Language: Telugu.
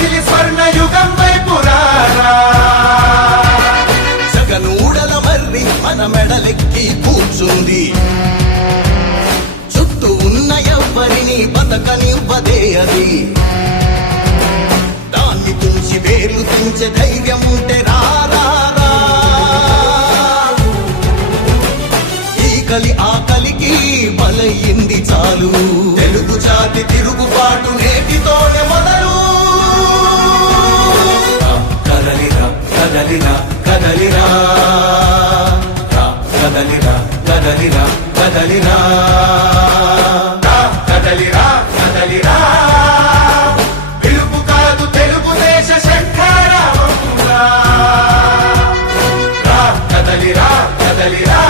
యుగాన్ని స్వర్ణ యుగం వైపు జగనూడల మర్రి మన మెడలెక్కి కూర్చుంది. చుట్టూ ఉన్న ఎవ్వరిని బతకనివ్వదే అది. దాన్ని తుంచి వేలు తుంచే ధైర్యం ఉంటే రారా కలి ఆకలికి బలయింది చాలు. తెలుగు జాతి తిరుగుబాటు కదలిరా కదలిరా. కదలిరా కదలిరా కదలిరా. కదలిరా కదలిరా. పిలుపు కాదు తెలుగుదేశ శంఖారావంగా కదలిరా కదలిరా.